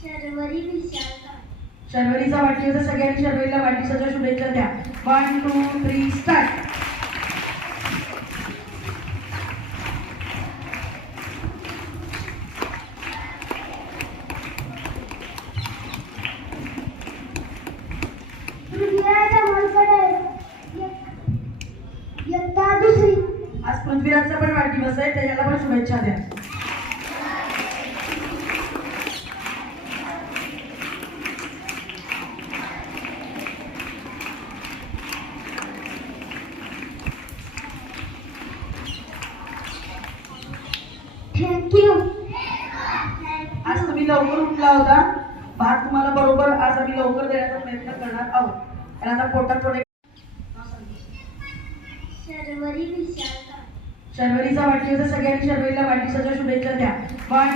शर्वरी विशाल. शर्वरीचा वाढदिवस सगळ्यांनी शर्वरीला वाढदिवसाच्या शुभेच्छा द्या. 1 2 3 स्टार्ट. आज पृथ्वीराजचा पण वाढदिवस आहे, त्याला पण शुभेच्छा द्या. थँक्यू. आज तुम्ही लवकर उठला होता. भात तुम्हाला बरोबर आज आम्ही लवकर देण्याचा प्रयत्न करणार आहोत. कारण आता पोटात थोडे. शर्वरी विशाल. शर्वरीचा वाढदिवस सगळ्यांनी शर्वरीला वाढदिवसाच्या शुभेच्छा द्या. 1